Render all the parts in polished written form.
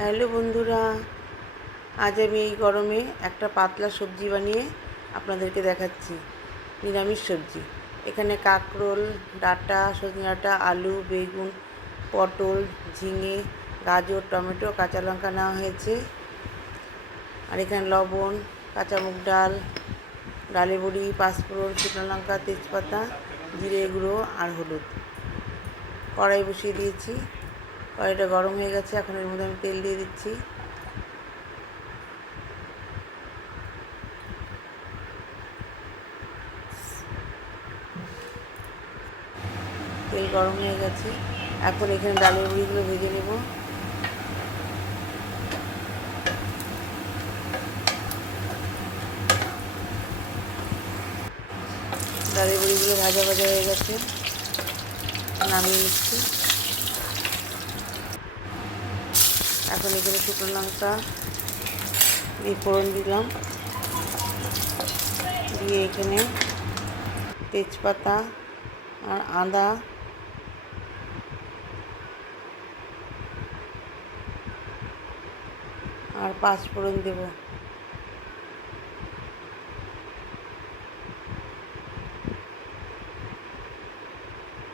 Hello বন্ধুরা, আজ আমি এই গরমে একটা পাতলা সবজি বানিয়ে আপনাদেরকে দেখাচ্ছি। নিরামিষ সবজি। এখানে কাঁকরোল, ডাঁটা, সজনে ডাঁটা, আলু, বেগুন, পটল, ঝিঙে, গাজর, টমেটো, কাঁচা লঙ্কা নেওয়া হয়েছে। আর এখানে লবণ, কাঁচা মুগ ডাল, ডালে বড়ি, পাঁচফোড়ন, শুকনো লঙ্কা, তেজপাতা, জিরে গুঁড়ো আর হলুদ। কড়াই বসিয়ে দিয়েছি। কড়াইটা গরম হয়ে গেছে। এখন এর মধ্যে আমি তেল দিয়ে দিচ্ছি। তেল গরম হয়ে গেছে। এখন এখানে ডালের বড়িগুলো ভেজে নেব। ডালের বড়িগুলো ভাজা ভাজা হয়ে গেছে, নামিয়ে নিচ্ছি। এখন এখানে শুকনো লঙ্কা দিয়ে ফোড়ন দিলাম, দিয়ে এখানে তেজপাতা আর আদা আর পাঁচফোড়ন দেব।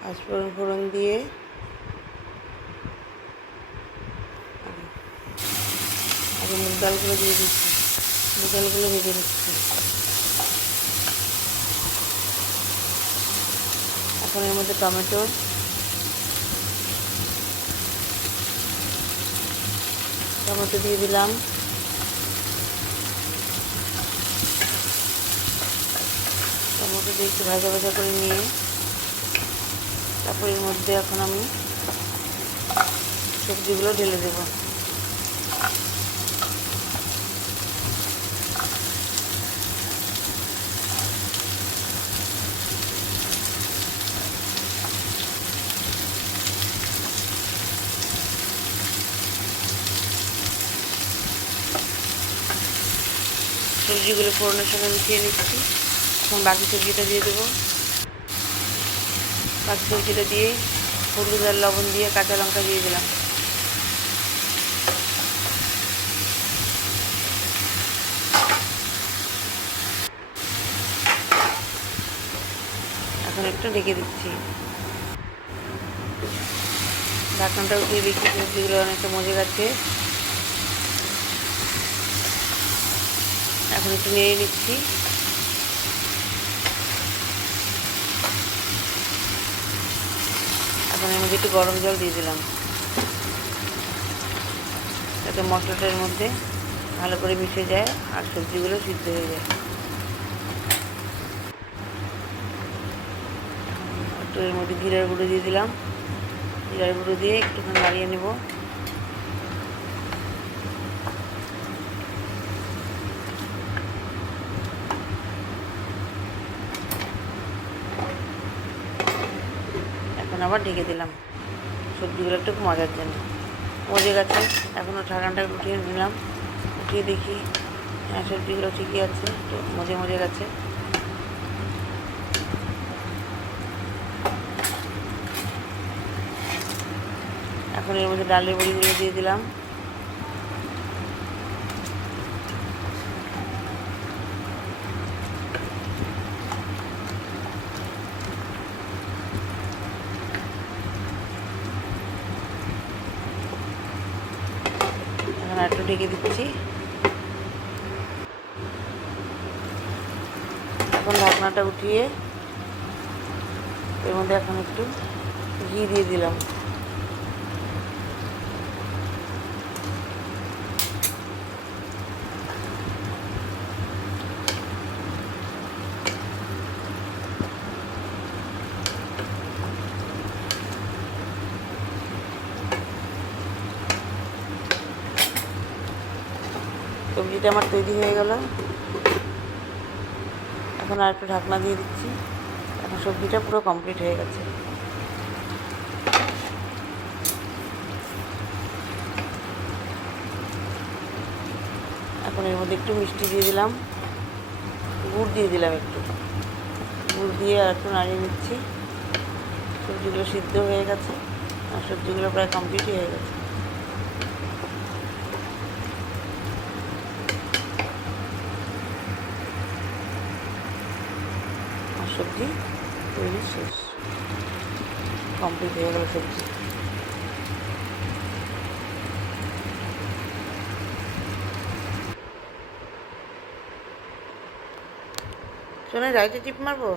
পাঁচফোড়ন দিয়ে আগে মুগ ডালগুলো দিয়ে দিচ্ছি। মুগ ডালগুলো ভেজে নিচ্ছি। এখন এর মধ্যে টমেটো দিয়ে দিলাম। টমেটো দিয়ে একটু ভাজা ভাজা করে নিয়ে তারপর এর মধ্যে এখন আমি সবজিগুলো ঢেলে দেব। সবজিগুলো ফোড়নের সঙ্গে মিশিয়ে নিচ্ছি। এখন বাকি সবজিটা দিয়ে দেবো। বাকি সবজিটা দিয়ে হলুদ আর লবণ দিয়ে কাঁচা লঙ্কা দিয়ে দিলাম। এখন একটু ঢেকে দিচ্ছি। ঢাকনাটা উঠিয়ে দেখি সবজিগুলো অনেকটা মজে গেছে। এখন একটু নেড়ে নিচ্ছি। এখন এর মধ্যে একটু গরম জল দিয়ে দিলাম, যাতে মশলাটার মধ্যে ভালো করে মিশে যায় আর সবজিগুলো সিদ্ধ হয়ে যায়। একটু এর মধ্যে জিরার গুঁড়ো দিয়ে দিলাম। জিরার গুঁড়ো দিয়ে একটুখানি নাড়িয়ে নেব। এখন আবার ঢেকে দিলাম সবজিগুলো একটু মজার জন্য। মজে গেছে। এখনও ঢাকনাটা উঠিয়ে নিলাম। উঠিয়ে দেখি, হ্যাঁ, সবজিগুলো ঠিকই আছে, একটু মজে গেছে। এখন এর মধ্যে ডালের বড়িগুলো দিয়ে দিলাম। এখন একটু ঢেকে দিচ্ছি। এখন ঢাকনাটা উঠিয়ে এর মধ্যে এখন একটু ঘি দিয়ে দিলাম। সবজিটা আমার তৈরি হয়ে গেল। এখন আর একটু ঢাকনা দিয়ে দিচ্ছি। এখন সবজিটা পুরো কমপ্লিট হয়ে গেছে। এখন এর মধ্যে একটু মিষ্টি দিয়ে দিলাম, গুড় দিয়ে দিলাম, একটু গুড় দিয়ে আর একটু নাড়িয়ে নিচ্ছি। সবজিগুলো সিদ্ধ হয়ে গেছে আর সবজিগুলো প্রায় কমপ্লিটই হয়ে গেছে। আর সবজি তৈরি শেষ, কমপ্লিট হয়ে গেল সবজি। শোনে রাইটে টিপ মারবো।